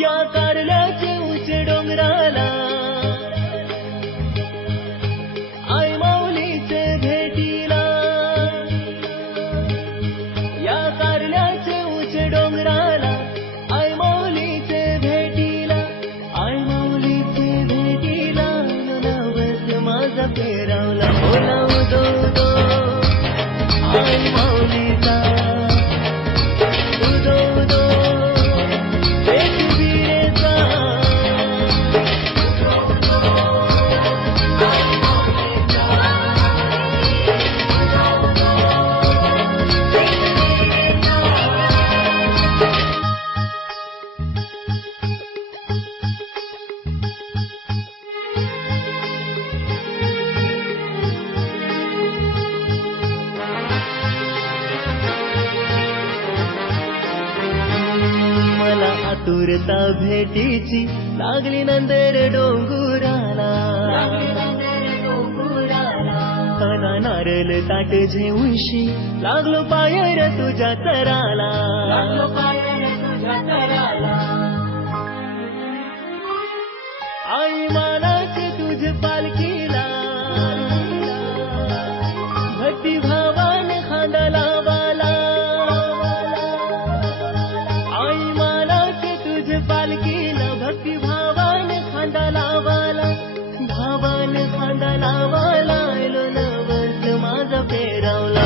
या कारल्याचे उंच डोंगराला आई माऊलीचे भेटीला, या कारल्याचे उंच डोंगराला आई माऊलीचे भेटीला, आई माऊलीचे भेटीला नवस माझा पेरावला बोलावतो तो आई माऊलीचा आतुरता भेटीची लागली नंदर डोंगुराला, अना नारळ ताट घेऊनशी लागलो पायर तुझ्या तराला, आई मानाचे तुझ पालखीला भक्ती भावान खांदा लावाला, पालखीला भक्ती भावान खांदा लावाला, भावान खांदा लावाला नवस माझा पेरावला.